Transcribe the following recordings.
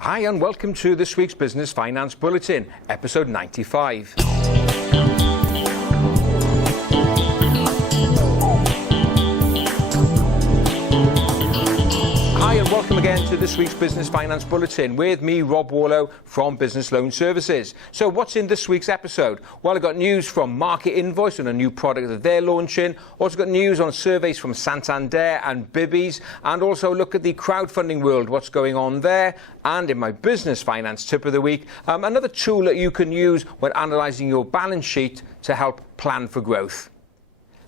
Hi and welcome to this week's Business Finance Bulletin, episode 95. Hi and welcome again to this week's Business Finance Bulletin with me, Rob Warlow from Business Loan Services. So what's in this week's episode? Well, I've got news from Market Invoice on a new product that they're launching. Also got news on surveys from Santander and Bibby's, and also look at the crowdfunding world, what's going on there. And in my business finance tip of the week, another tool that you can use when analysing your balance sheet to help plan for growth.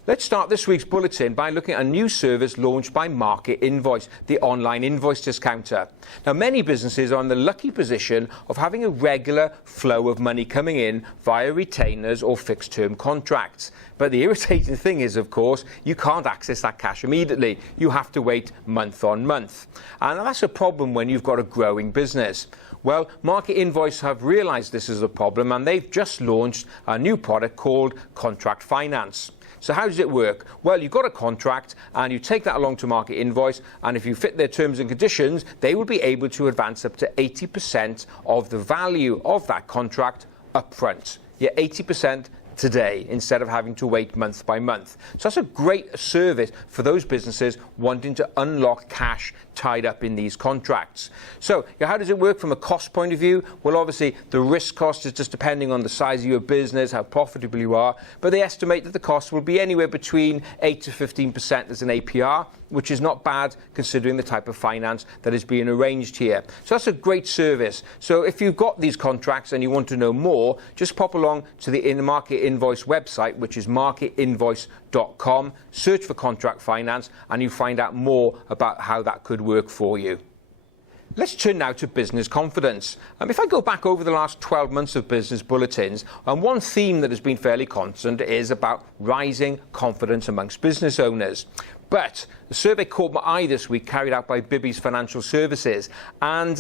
Let's start this week's bulletin by looking at a new service launched by Market Invoice, the online invoice discounter. Now, many businesses are in the lucky position of having a regular flow of money coming in via retainers or fixed-term contracts. But the irritating thing is, of course, you can't access that cash immediately. You have to wait month on month. And that's a problem when you've got a growing business. Well, Market Invoice have realised this is a problem, and they've just launched a new product called Contract Finance. So how does it work? Well, you've got a contract and you take that along to Market Invoice, and if you fit their terms and conditions, they will be able to advance up to 80% of the value of that contract upfront. Yeah, 80% today instead of having to wait month by month. So that's a great service for those businesses wanting to unlock cash tied up in these contracts. So how does it work from a cost point of view? Well, obviously the risk cost is just depending on the size of your business, how profitable you are, but they estimate that the cost will be anywhere between 8 to 15% as an APR, which is not bad considering the type of finance that is being arranged here. So that's a great service. So if you've got these contracts and you want to know more, just pop along to the Market Invoice website, which is marketinvoice.com, search for contract finance, and you find out more about how that could work for you. Let's turn now to business confidence. If I go back over the last 12 months of business bulletins, one theme that has been fairly constant is about rising confidence amongst business owners. But the survey caught my eye this week, carried out by Bibby Financial Services, and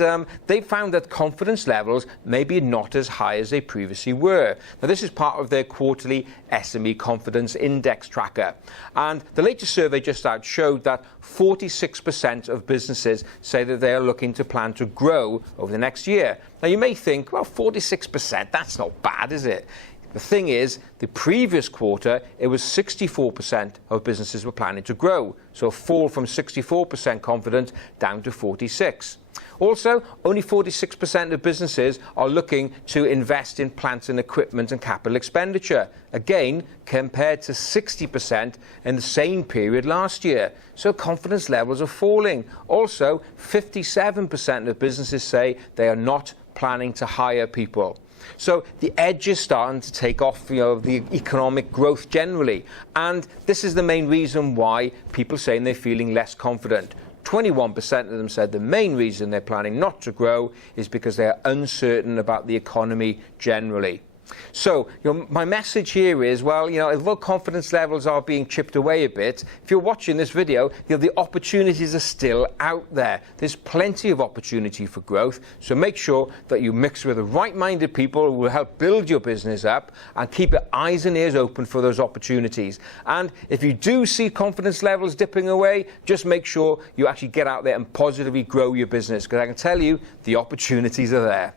they found that confidence levels may be not as high as they previously were. Now, this is part of their quarterly SME confidence index tracker. And the latest survey just out showed that 46% of businesses say that they are looking to plan to grow over the next year. Now, you may think, well, 46%, that's not bad, is it? The thing is, the previous quarter, it was 64% of businesses were planning to grow. So a fall from 64% confident down to 46%. Also, only 46% of businesses are looking to invest in plant and equipment and capital expenditure. Again, compared to 60% in the same period last year. So confidence levels are falling. Also, 57% of businesses say they are not planning to hire people. So the edge is starting to take off, the economic growth generally. And this is the main reason why people are saying they're feeling less confident. 21% of them said the main reason they're planning not to grow is because they're uncertain about the economy generally. So, my message here is, well, although confidence levels are being chipped away a bit, if you're watching this video, the opportunities are still out there. There's plenty of opportunity for growth, so make sure that you mix with the right-minded people who will help build your business up and keep your eyes and ears open for those opportunities. And if you do see confidence levels dipping away, just make sure you actually get out there and positively grow your business, because I can tell you the opportunities are there.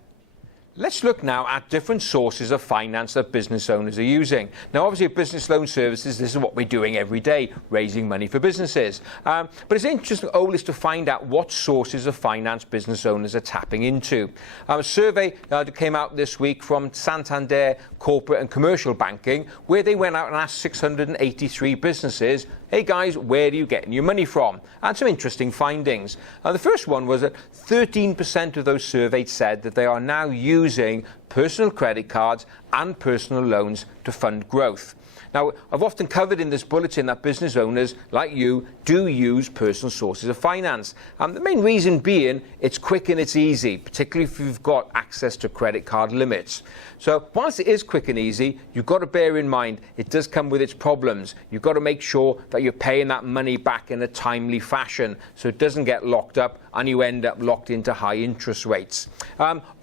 Let's look now at different sources of finance that business owners are using. Now, obviously, at Business Loan Services, this is what we're doing every day, raising money for businesses. But it's interesting always to find out what sources of finance business owners are tapping into. A survey that came out this week from Santander Corporate and Commercial Banking, where they went out and asked 683 businesses, hey guys, where are you getting your money from? And some interesting findings. The first one was that 13% of those surveyed said that they are now using personal credit cards and personal loans to fund growth. Now, I've often covered in this bulletin that business owners, like you, do use personal sources of finance. The main reason being it's quick and it's easy, particularly if you've got access to credit card limits. So whilst it is quick and easy, you've got to bear in mind it does come with its problems. You've got to make sure that you're paying that money back in a timely fashion so it doesn't get locked up and you end up locked into high interest rates.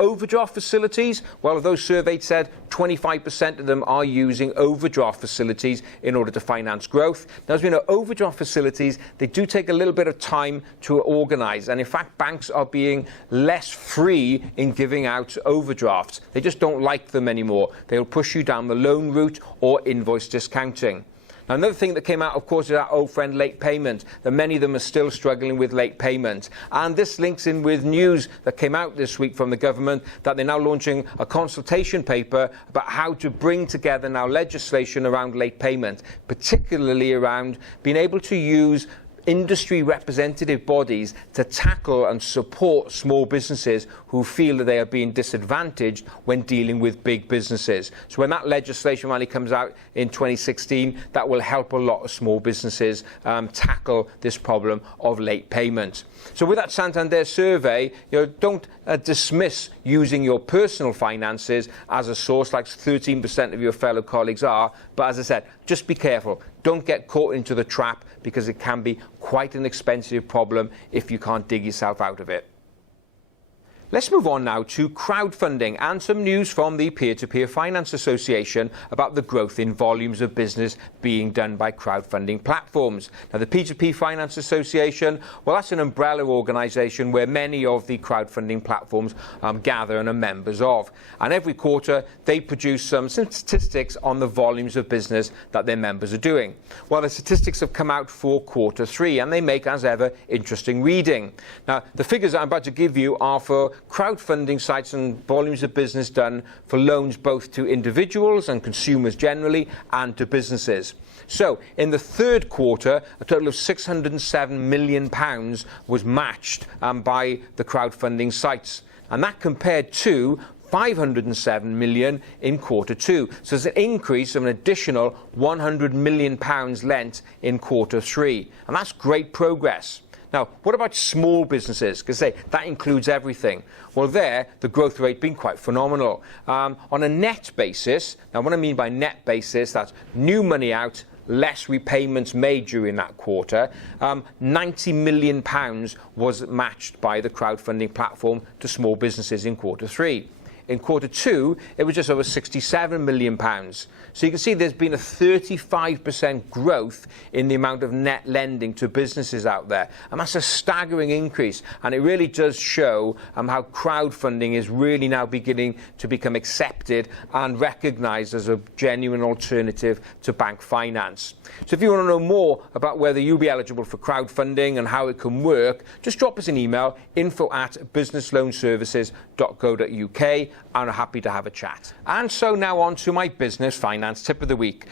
Overdraft facilities, well, those surveyed said 25% of them are using overdraft facilities facilities in order to finance growth. Now, as we know, overdraft facilities, they do take a little bit of time to organise, and in fact banks are being less free in giving out overdrafts. They just don't like them anymore. They'll push you down the loan route or invoice discounting. Now, another thing that came out, of course, is our old friend late payment, that many of them are still struggling with late payment. And this links in with news that came out this week from the government that they're now launching a consultation paper about how to bring together now legislation around late payment, particularly around being able to use industry representative bodies to tackle and support small businesses who feel that they are being disadvantaged when dealing with big businesses. So when that legislation finally comes out in 2016, that will help a lot of small businesses tackle this problem of late payment. So with that Santander survey, don't dismiss using your personal finances as a source like 13% of your fellow colleagues are. But as I said, just be careful. Don't get caught into the trap, because it can be quite an expensive problem if you can't dig yourself out of it. Let's move on now to crowdfunding and some news from the P2P Finance Association about the growth in volumes of business being done by crowdfunding platforms. Now, the P2P Finance Association, well, that's an umbrella organisation where many of the crowdfunding platforms gather and are members of. And every quarter, they produce some statistics on the volumes of business that their members are doing. Well, the statistics have come out for Q3, and they make, as ever, interesting reading. Now, the figures I'm about to give you are for crowdfunding sites and volumes of business done for loans both to individuals and consumers generally and to businesses. So in the third quarter, a total of £607 million was matched by the crowdfunding sites, and that compared to 507 million in Q2. So there's an increase of an additional £100 million lent in Q3, and that's great progress. Now, what about small businesses? Because that includes everything. Well, there, the growth rate been quite phenomenal. On a net basis, now what I mean by net basis, that's new money out, less repayments made during that quarter. £90 million was matched by the crowdfunding platform to small businesses in Q3. In Q2, it was just over £67 million. So you can see there's been a 35% growth in the amount of net lending to businesses out there. And that's a staggering increase. And it really does show how crowdfunding is really now beginning to become accepted and recognised as a genuine alternative to bank finance. So if you want to know more about whether you'll be eligible for crowdfunding and how it can work, just drop us an email, info@businessloanservices.co.uk, and I'm happy to have a chat. And so now on to my business finance tip of the week.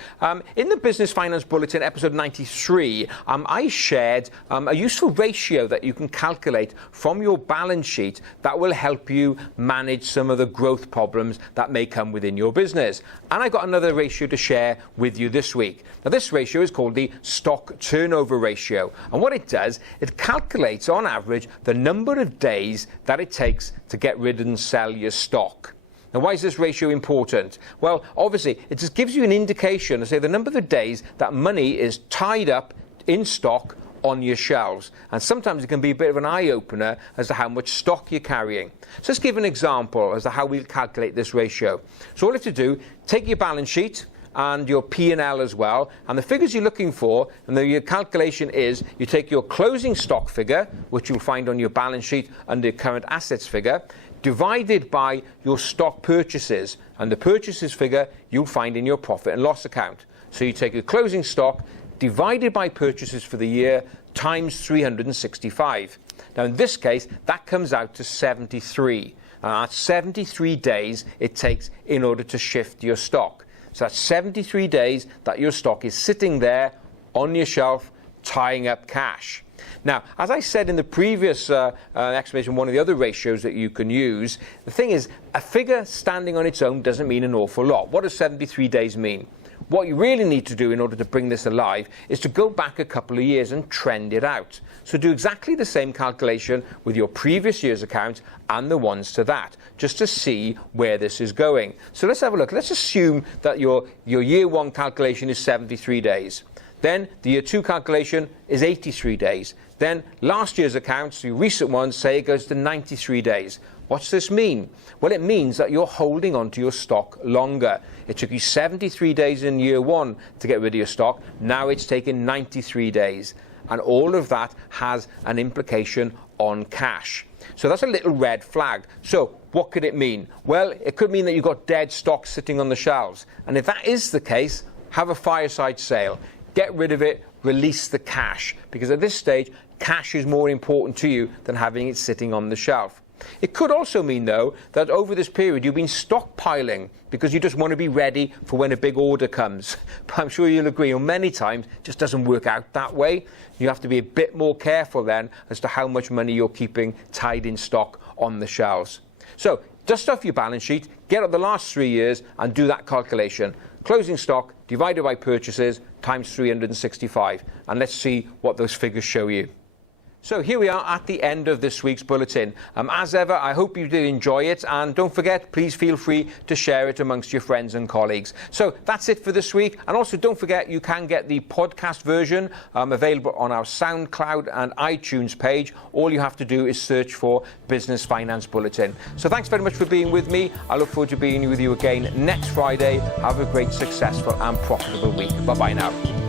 In the Business Finance Bulletin, episode 93, I shared a useful ratio that you can calculate from your balance sheet that will help you manage some of the growth problems that may come within your business. And I got another ratio to share with you this week. Now, this ratio is called the stock turnover ratio. And what it does, it calculates on average the number of days that it takes to get rid and sell your stock. Now, why is this ratio important? Well, obviously, it just gives you an indication of, say, the number of days that money is tied up in stock on your shelves. And sometimes it can be a bit of an eye-opener as to how much stock you're carrying. So let's give an example as to how we'll calculate this ratio. So all you have to do, take your balance sheet and your P&L as well, and the figures you're looking for, and your calculation is, you take your closing stock figure, which you'll find on your balance sheet under current assets figure, divided by your stock purchases, and the purchases figure you'll find in your profit and loss account. So you take your closing stock divided by purchases for the year times 365. Now in this case, that comes out to 73. And that's 73 days it takes in order to shift your stock. So that's 73 days that your stock is sitting there on your shelf, tying up cash. Now, as I said in the previous explanation, one of the other ratios that you can use, the thing is, a figure standing on its own doesn't mean an awful lot. What does 73 days mean? What you really need to do in order to bring this alive is to go back a couple of years and trend it out. So do exactly the same calculation with your previous year's account and the ones to that, just to see where this is going. So let's have a look. Let's assume that your year one calculation is 73 days. Then the year two calculation is 83 days. Then last year's accounts, the recent ones, say it goes to 93 days. What's this mean? Well, it means that you're holding on to your stock longer. It took you 73 days in year one to get rid of your stock. Now it's taken 93 days. And all of that has an implication on cash. So that's a little red flag. So what could it mean? Well, it could mean that you've got dead stock sitting on the shelves. And if that is the case, have a fireside sale. Get rid of it, release the cash. Because at this stage, cash is more important to you than having it sitting on the shelf. It could also mean, though, that over this period you've been stockpiling because you just want to be ready for when a big order comes. But I'm sure you'll agree, many times it just doesn't work out that way. You have to be a bit more careful then as to how much money you're keeping tied in stock on the shelves. So dust off your balance sheet, get up the last 3 years and do that calculation. Closing stock divided by purchases times 365. And let's see what those figures show you. So here we are at the end of this week's bulletin. As ever, I hope you did enjoy it, and don't forget, please feel free to share it amongst your friends and colleagues. So that's it for this week, and also don't forget you can get the podcast version available on our SoundCloud and iTunes page. All you have to do is search for Business Finance Bulletin. So thanks very much for being with me. I look forward to being with you again next Friday. Have a great, successful and profitable week. Bye-bye now.